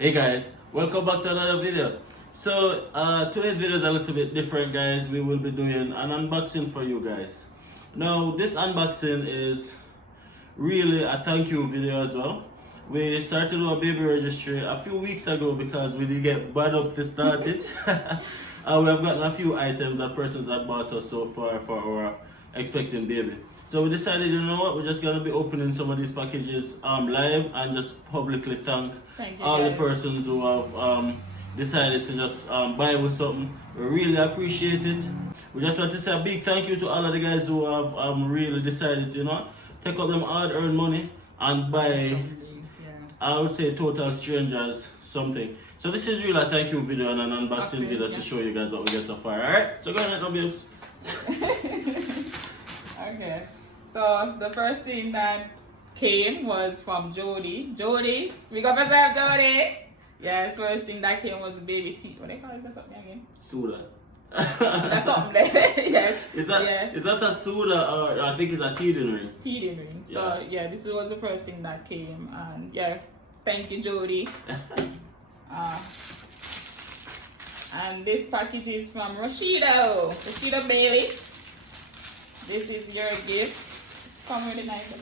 Hey guys, welcome back to another video. So today's video is a little bit different, guys. We will be doing an unboxing for you guys. Now this unboxing is really a thank you video as well. We started our baby registry a few weeks ago because we did get bad up to start it. We have gotten a few items that persons have bought us so far for our expecting baby. So we decided, you know what, we're just gonna be opening some of these packages live and just publicly thank all the persons who have decided to just buy with something. We really appreciate it. We just want to say a big thank you to all of the guys who have really decided to, you know, take out them hard-earned money and buy, I would say, total strangers something. So this is really a thank you video and an unboxing video to show you guys what we get so far. Alright, so go ahead, no babes. Okay, so the first thing that came was from Jody. Jody, we got myself, Jody. Yes, first thing that came was baby teeth. What do they call it? That's something again? Suda. That's something there. Yes. Is that a Suda or I think it's a teething ring? Teething ring. So yeah, this was the first thing that came, and yeah, thank you, Jody. And this package is from Rashida Bailey. This is your gift. It's really nice.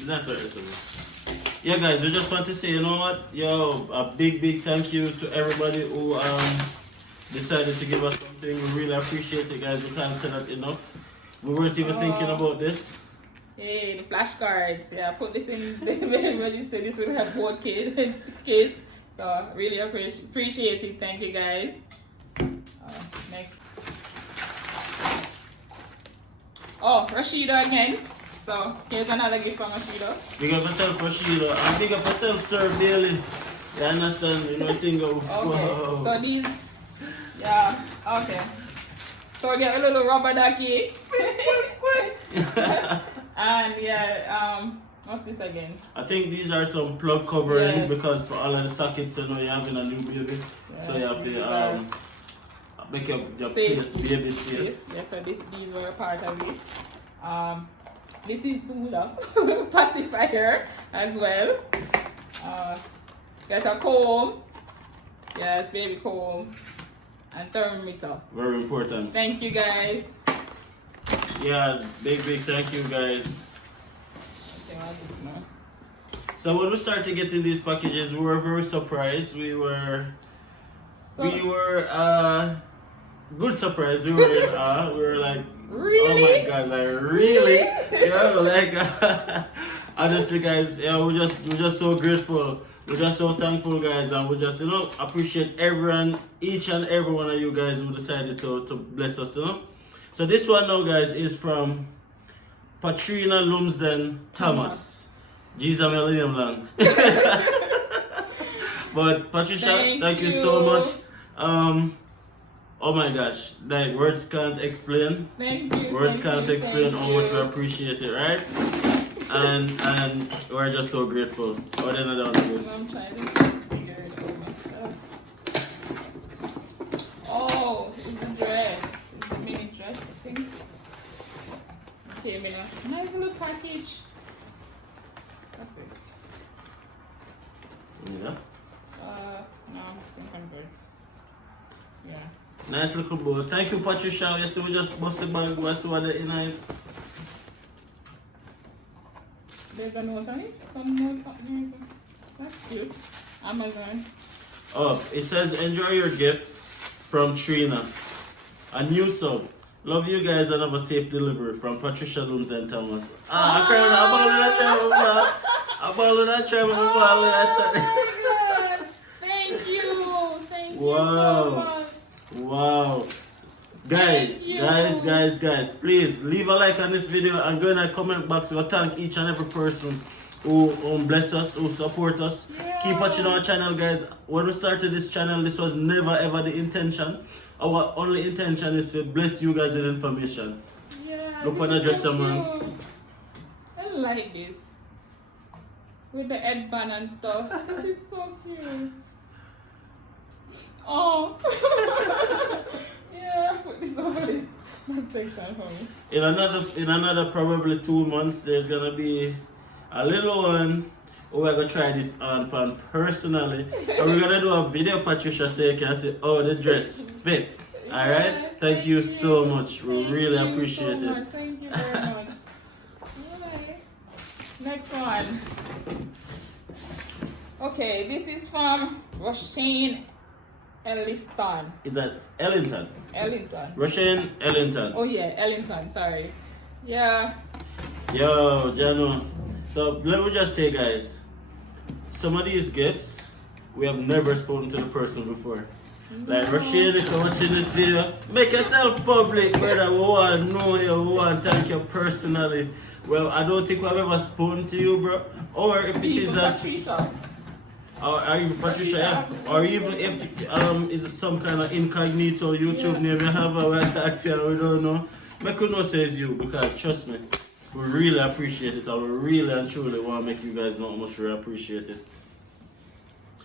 That's right. Yeah, guys, we just want to say, you know what? Yo, a big thank you to everybody who decided to give us something. We really appreciate it, guys. We can't say that enough. We weren't even thinking about this. Hey, the flashcards. Yeah, put this in the register. This will help both kids. So really appreciate it. Thank you, guys. Next. Oh, Rashida again. So here's another gift from Rashida. Big up yourself, Rashida, and big up yourself, Sir Bailey. You understand? You know what thing go. Okay. So these, yeah. Okay. So we get a little rubber ducky. And yeah, what's this again? I think these are some plug covering, yes, because for all of the sockets, you know, you're having a new baby, so you have to make your place baby safe. Yeah, so these were a part of it. This is Sula pacifier as well. Got a comb. Yes, baby comb. And thermometer. Very important. Thank you, guys. Yeah, big thank you, guys. Okay, what's this now? So when we started getting these packages, we were very surprised. We were good surprise. We were in awe. We were like, really? Oh my god, like really? Yeah, like honestly, guys, yeah, we're just so grateful. We're just so thankful, guys, and we just, you know, appreciate everyone, each and every one of you guys who decided to bless us, you know. So this one now, guys, is from Patrina Lumsden Thomas. Jesus, my name long. But Patricia, thank you so much. Oh my gosh, like words can't explain. Thank you. Words can't explain how much we appreciate it, right? And we're just so grateful. What another one goes? I'm trying to figure it out myself. Oh, it's the dress. It's the mini dress, I think. Came in a nice little package. What's this? Yeah. No, I think I'm good. Yeah. Nice little bowl. Thank you, Patricia. You see, we just busted bag. What's what in it? There's a note on it. Some notes on it. That's cute. Amazon. Oh, it says enjoy your gift from Trina. A new sub. Love you guys and have a safe delivery from Patricia Lumsden Thomas. I can't about that travel. Oh my God. Thank you. Thank you so much. Wow. Guys, please leave a like on this video and go in the comment box. We'll thank each and every person who bless us, who support us. Yeah. Keep watching our channel, guys. When we started this channel, this was never ever the intention. Our only intention is to bless you guys with information. Yeah, look on the dresser, man. I like this. With the headband and stuff. This is so cute. Oh. Yeah, put this over that section for me. In another probably 2 months, there's gonna be a little one Oh, we're gonna try this on pan personally. And we're gonna do a video, Patricia, so you can say, oh, the dress fit. Alright? Thank you so much. We really appreciate it. Thank you very much. Alright. Next one. Okay, this is from Roshane Elliston. Is that Ellington? Ellington. Roshane Ellington. Oh yeah, Ellington, sorry. Yeah. Yo, Jano. So let me just say, guys, some of these gifts, we have never spoken to the person before. Like, Roshane, if you're watching this video, make yourself public, brother. We want to know you, we want to thank you personally. Well, I don't think we've ever spoken to you, bro. Or if it is that... Patricia. Or even Patricia, yeah. Or even if is it some kind of incognito YouTube name you have a attack here, we don't know. Make you know say it's you, because trust me, we really appreciate it, and we really and truly want to make you guys know how much we appreciate it.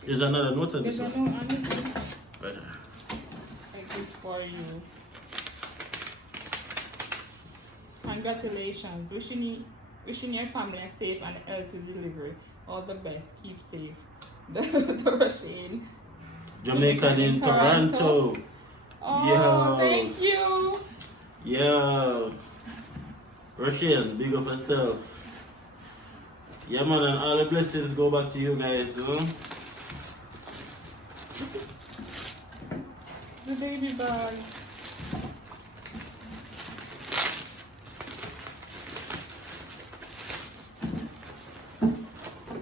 Is there another note on this one? There's a note on this one. Right. A gift for you. Congratulations. Wishing your family a safe and healthy delivery. All the best. Keep safe. The Roshane. Jamaican in Toronto. Oh, Yo. thank you. Yo. Roshane, big up yourself. Yeah, man, and all the blessings go back to you guys, you know? The baby bag.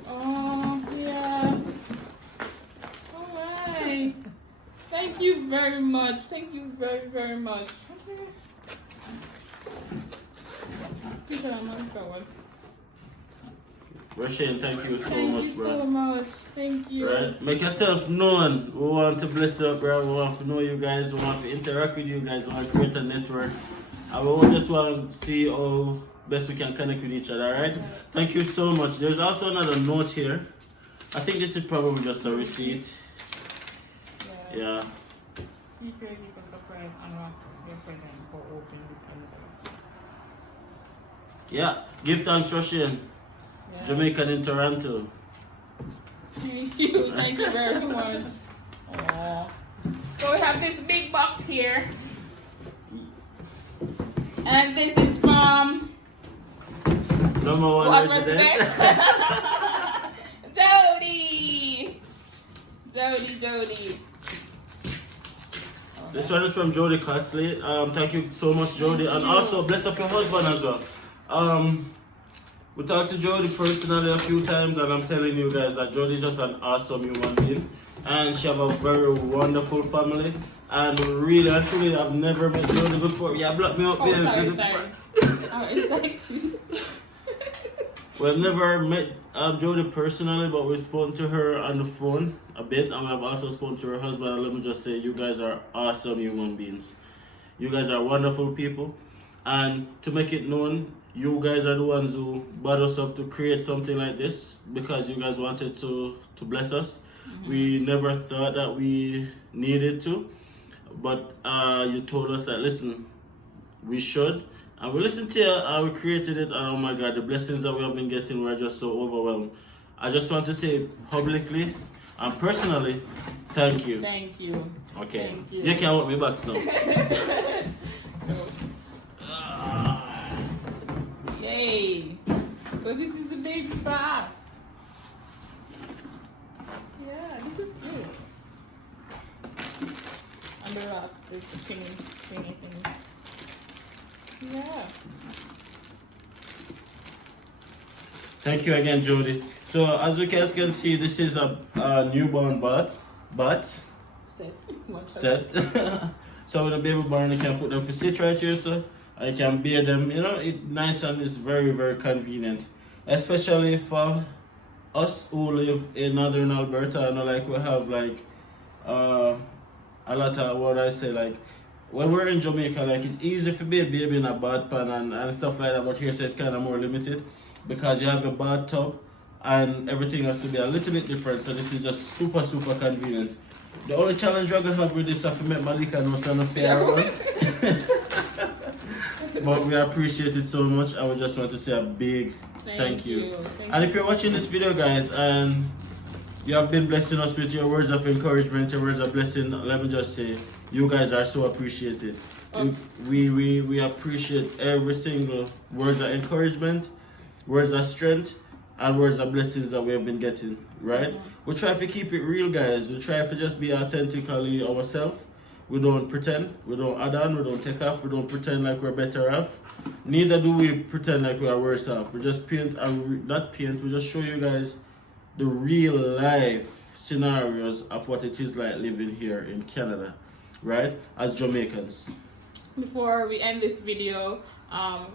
Oh, yeah. Alright. Thank you very much. Thank you very, very much. Okay. Speak on my God. Roshane, thank you so Thank much, you bro. so much. Thank you. Right? Make yourself known. We want to bless you up, bro. We want to know you guys. We want to interact with you guys. We want to create a network. And we just want to see how best we can connect with each other, alright? Thank you so much. There's also another note here. I think this is probably just a receipt. Yeah. Prepare for surprise and wrap your present for opening this envelope. Yeah. Gift thanks, Roshane. Yeah. Jamaican in Toronto. Thank you. Thank you very much. Aww. So we have this big box here. And this is from Number one what resident. resident? Jody. Jody. This one is from Jody Costley. Thank you so much, Jody. And also bless up your husband as well. We talked to Jody personally a few times, and I'm telling you guys that Jody's just an awesome human being. And she have a very wonderful family. And really, actually, I've never met Jody before. Yeah, block me up Oh, there. sorry. I'm excited. We've never met Jody personally, but we've spoken to her on the phone a bit, and we have also spoken to her husband. And let me just say, you guys are awesome human beings. You guys are wonderful people. And to make it known, you guys are the ones who brought us up to create something like this because you guys wanted to bless us. Mm-hmm. We never thought that we needed to, but you told us that, listen, we should. And we listened to you and we created it, and oh my God, the blessings that we have been getting were just so overwhelmed. I just want to say publicly and personally, thank you. Thank you. Okay. Thank you. You can want me back now. Yay. So this is the baby bag. Yeah, this is cute. And the wrap, the thingy. Yeah. Thank you again, Jody. So as you guys can see, this is a newborn bat Set. set. So with a baby born, you can put them for sit right here, so I can bear them. You know, it's nice and it's very, very convenient, especially for us who live in northern Alberta. You know, like we have like a lot of what I say, like when we're in Jamaica, like it's easy for be a baby in a bath pan and stuff like that, but here so it's kind of more limited because you have a bathtub and everything has to be a little bit different. So this is just super convenient. The only challenge I'm gonna have with this is to make Malika know it's not fair one. But we appreciate it so much, and we just want to say a big Thank you. And if you're watching this video, guys, and you have been blessing us with your words of encouragement, your words of blessing, let me just say, you guys are so appreciated. We appreciate every single words of encouragement, words of strength, and words of blessings that we have been getting, right? We try to keep it real, guys. We try to just be authentically ourselves. We don't pretend, we don't add on, we don't take off, we don't pretend like we're better off. Neither do we pretend like we are worse off. We just paint, and not paint, we just show you guys the real life scenarios of what it is like living here in Canada, right? As Jamaicans. Before we end this video,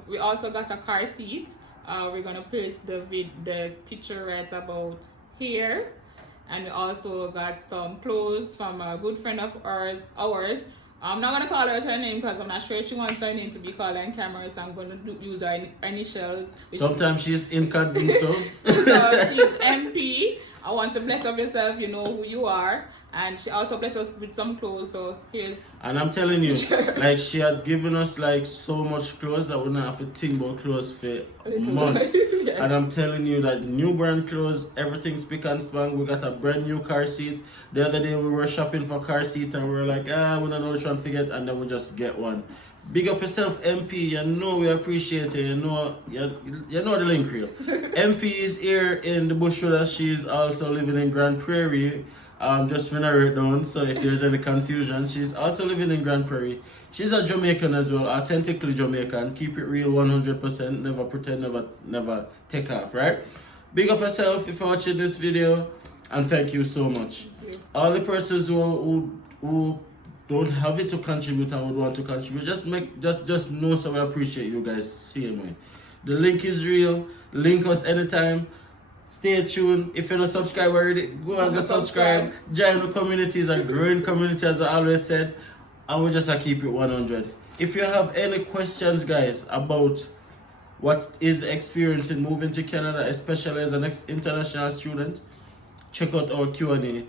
we also got a car seat. We're gonna place the picture right about here. And we also got some clothes from a good friend of ours. I'm not going to call her her name because I'm not sure if she wants her name to be called on camera, so I'm going to use her initials. Sometimes she's incognito. So she's MP. I want to bless up yourself, you know who you are. And she also blessed us with some clothes, so here's... And I'm telling you, like, she had given us like so much clothes that we don't have to think about clothes for months. Yes. And I'm telling you that new brand clothes, everything's spick and span. We got a brand new car seat. The other day we were shopping for car seat and we were like, we don't know which one to get, and then we just get one. Big up yourself, MP. You know we appreciate it. You know the link real. MP is here in the bush with us. She's also living in Grand Prairie. Just to narrow it down, so if there's any confusion, she's also living in Grand Prairie. She's a Jamaican as well, authentically Jamaican. Keep it real, 100%. Never pretend, never take off, right? Big up yourself if you're watching this video, and thank you so much. All the persons who don't have it to contribute and would want to contribute, just know, so we appreciate you guys same way. The link is real. Link us anytime. Stay tuned. If you're not subscribed already, go and go subscribe. Join the community. It's a growing community, as I always said, and we just keep it 100. If you have any questions, guys, about what is the experience in moving to Canada, especially as an international student, check out our Q&A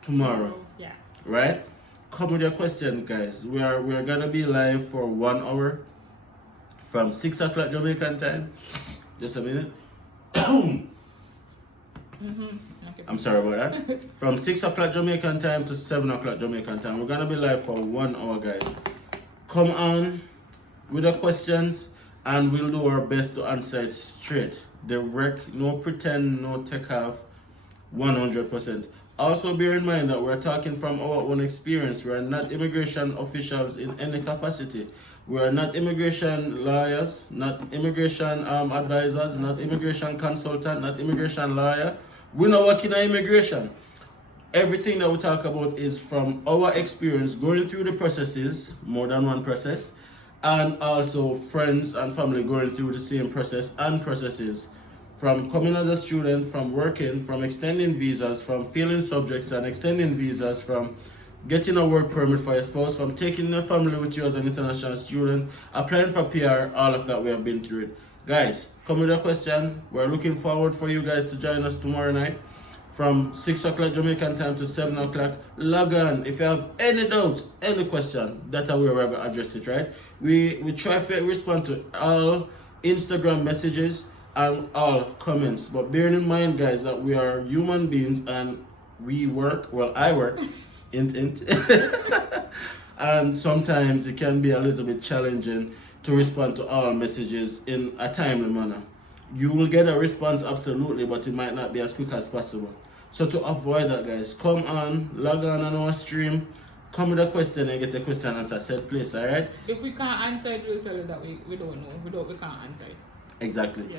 tomorrow. Yeah. Right? Come with your questions, guys. We are gonna be live for 1 hour from 6 o'clock Jamaican time. Just a minute. Okay. I'm sorry about that. From 6 o'clock Jamaican time to 7 o'clock Jamaican time. We're gonna be live for 1 hour, guys. Come on with the questions and we'll do our best to answer it straight. Direct, no pretend, no take off, 100%. Also bear in mind that we're talking from our own experience. We're not immigration officials in any capacity. We are not immigration lawyers, not immigration advisors, not immigration consultant, not immigration lawyer. We're not working on immigration. Everything that we talk about is from our experience going through the processes, more than one process, and also friends and family going through the same process and processes. From coming as a student, from working, from extending visas, from failing subjects and extending visas, from getting a work permit for your spouse, from taking your family with you as an international student, applying for PR, all of that we have been through it. Guys, come with a question. We're looking forward for you guys to join us tomorrow night from 6 o'clock Jamaican time to 7 o'clock. Log on. If you have any doubts, any question, that's how we're going to address it, right? We try to respond to all Instagram messages and all comments. But bearing in mind, guys, that we are human beings and we work, well, I work, and sometimes it can be a little bit challenging to respond to all messages in a timely manner. You will get a response, absolutely, but it might not be as quick as possible. So to avoid that, guys, come on, log on our stream, come with a question and get a question answer set place, alright? If we can't answer it, we'll tell you that we don't know. We can't answer it. Exactly. Yeah.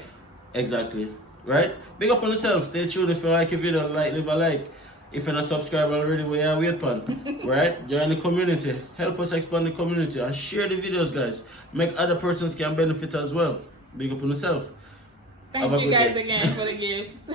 Exactly. Right? Big up on yourself. Stay tuned. If you like a video, leave a like. If you're not subscribed already, we are wait on. Right? Join the community. Help us expand the community and share the videos, guys. Make other persons can benefit as well. Big up on yourself. Thank you guys again for the gifts.